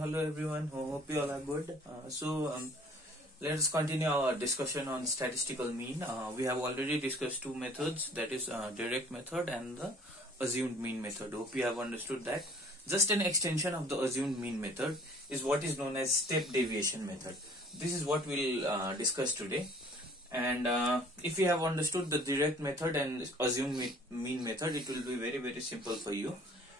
Hello everyone. Hope you all are good. Let us continue our discussion on statistical mean. We have already discussed two methods, that is direct method and the assumed mean method. Hope you have understood that. Just an extension of the assumed mean method is what is known as step deviation method. This is what we'll discuss today. And if you have understood the direct method and assumed mean method, it will be very simple for you.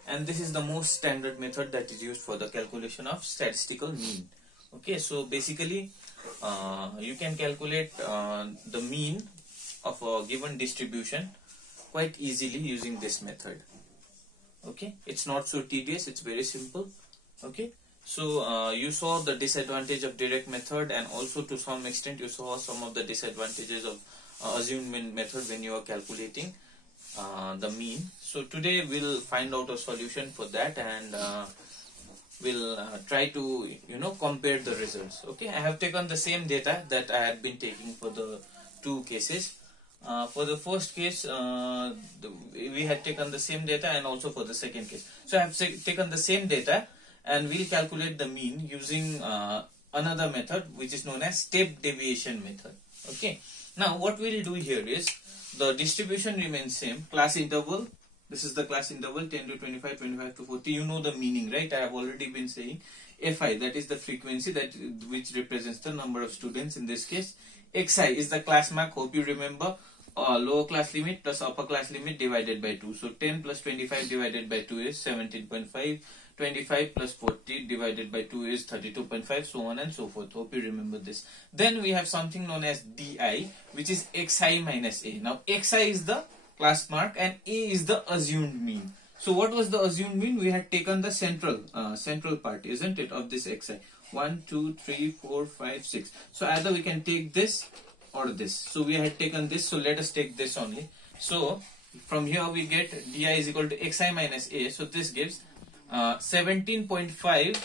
And this is the most standard method that is used for the calculation of statistical mean. Okay, so basically you can calculate the mean of a given distribution quite easily using this method. Okay, it's not so tedious, it's very simple. Okay, so you saw the disadvantage of direct method, and also to some extent you saw some of the disadvantages of assumed mean method when you are calculating the mean. So today we'll find out a solution for that, and we'll try to compare the results. Okay, I have taken the same data that I had been taking for the two cases. For the first case we had taken the same data, and also for the second case. So I have taken the same data and we'll calculate the mean using another method which is known as step deviation method. Okay, now what we'll do here is the distribution remains same, class interval. This is the class interval 10 to 25, 25 to 40. You know the meaning, right? I have already been saying Fi, that is the frequency which represents the number of students in this case. Xi is the class mark. Hope you remember, lower class limit plus upper class limit divided by 2. So 10 plus 25 divided by 2 is 17.5. 25 plus 40 divided by 2 is 32.5, so on and so forth. Hope you remember this. Then we have something known as Di, which is Xi minus A. Now Xi is the class mark and A is the assumed mean. So what was the assumed mean? We had taken the central part, isn't it, of this Xi. 1, 2, 3, 4, 5, 6. So either we can take this or this. So we had taken this, so let us take this only. So from here we get Di is equal to Xi minus A. So this gives 17.5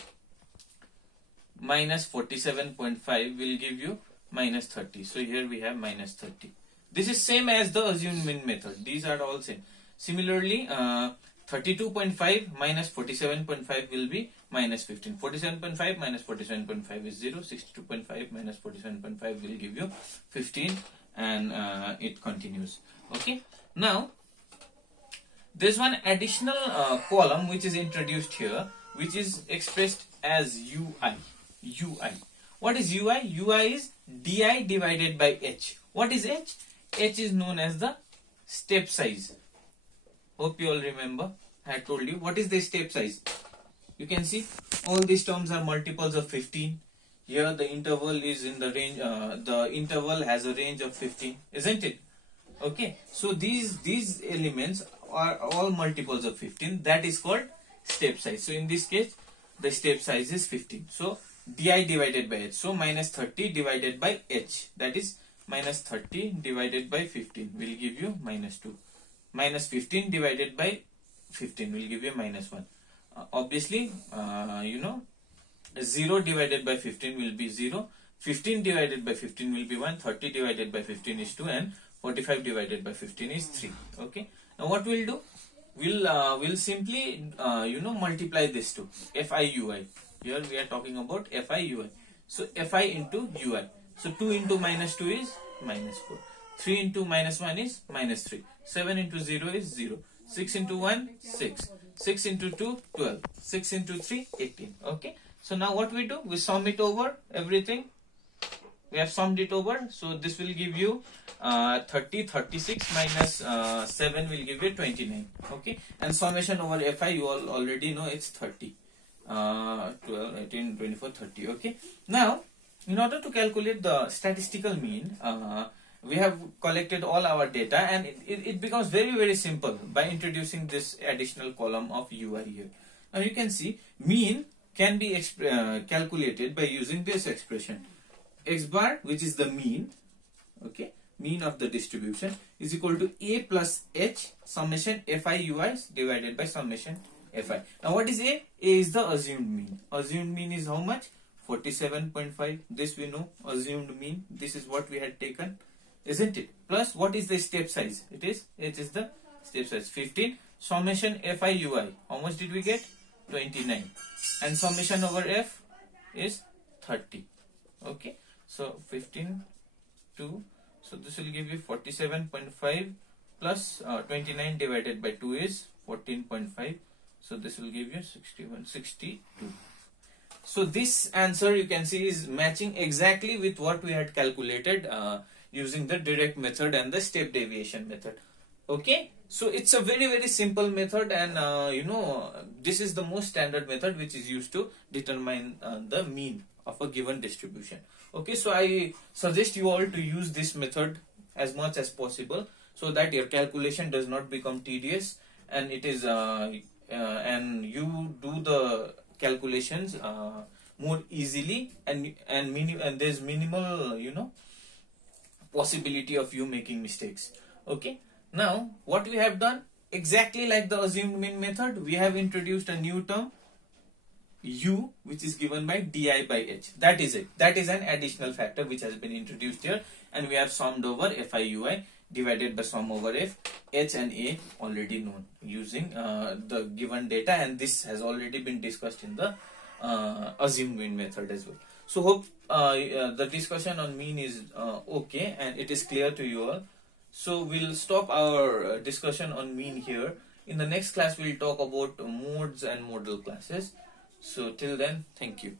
minus 47.5 will give you minus 30. So here we have minus 30. This is same as the assumed mean method. These are all same. Similarly, 32.5 minus 47.5 will be minus 15. 47.5 minus 47.5 is 0. 62.5 minus 47.5 will give you 15, and it continues. Okay. Now, there's one additional column which is introduced here, which is expressed as UI. UI. What is UI? UI is Di divided by H. What is H? H is known as the step size. Hope you all remember. I had told you. What is the step size? You can see all these terms are multiples of 15. Here the interval is in the range. The interval has a range of 15, isn't it? Okay. So these elements are all multiples of 15. That is called step size. So in this case, the step size is 15. So Di divided by H. So minus 30 divided by H. That is minus 30 divided by 15 will give you minus 2. Minus 15 divided by 15 will give you minus 1. Obviously, 0 divided by 15 will be 0. 15 divided by 15 will be 1. 30 divided by 15 is 2. And 45 divided by 15 is 3. Okay. Now what we'll do? We'll simply multiply this to FI/UI. Here we are talking about FI/UI. So FI into UI. So 2 into minus 2 is minus 4. 3 into minus 1 is minus 3. 7 into 0 is 0. 6 into 1, 6. 6 into 2, 12. 6 into 3, 18. Okay. So now what we do? We sum it over everything. We have summed it over. So this will give you 30, 36 minus 7 will give you 29. Okay. And summation over Fi, you all already know it's 30. 12, 18, 24, 30. Okay. Now, in order to calculate the statistical mean, we have collected all our data, and it becomes very simple by introducing this additional column of UI here. Now you can see mean can be calculated by using this expression. X bar, which is the mean, okay, mean of the distribution, is equal to A plus H summation Fi/UI divided by summation Fi. Now what is A? A is the assumed mean. Assumed mean is how much? 47.5. This we know. Assumed mean. This is what we had taken, isn't it? Plus, what is the step size? It is the step size 15. Summation Fi/UI. How much did we get? 29, and summation over f is 30. Okay, so 15 2, so this will give you 47.5 plus 29 divided by 2 is 14.5, so this will give you 6162. So this answer, you can see, is matching exactly with what we had calculated using the direct method and the step deviation method. Okay, so it's a very simple method, and this is the most standard method which is used to determine the mean of a given distribution. Okay, so I suggest you all to use this method as much as possible, so that your calculation does not become tedious, and it is and you do the calculations more easily, and there's minimal possibility of you making mistakes. Okay, now what we have done, exactly like the assumed mean method, we have introduced a new term u, which is given by di by h. That is it. That is an additional factor which has been introduced here, and we have summed over fi ui divided by sum over f. H and a already known using the given data, and this has already been discussed in the assumed mean method as well. So hope the discussion on mean is okay and it is clear to you all. So we'll stop our discussion on mean here. In the next class we'll talk about modes and modal classes. So till then, thank you.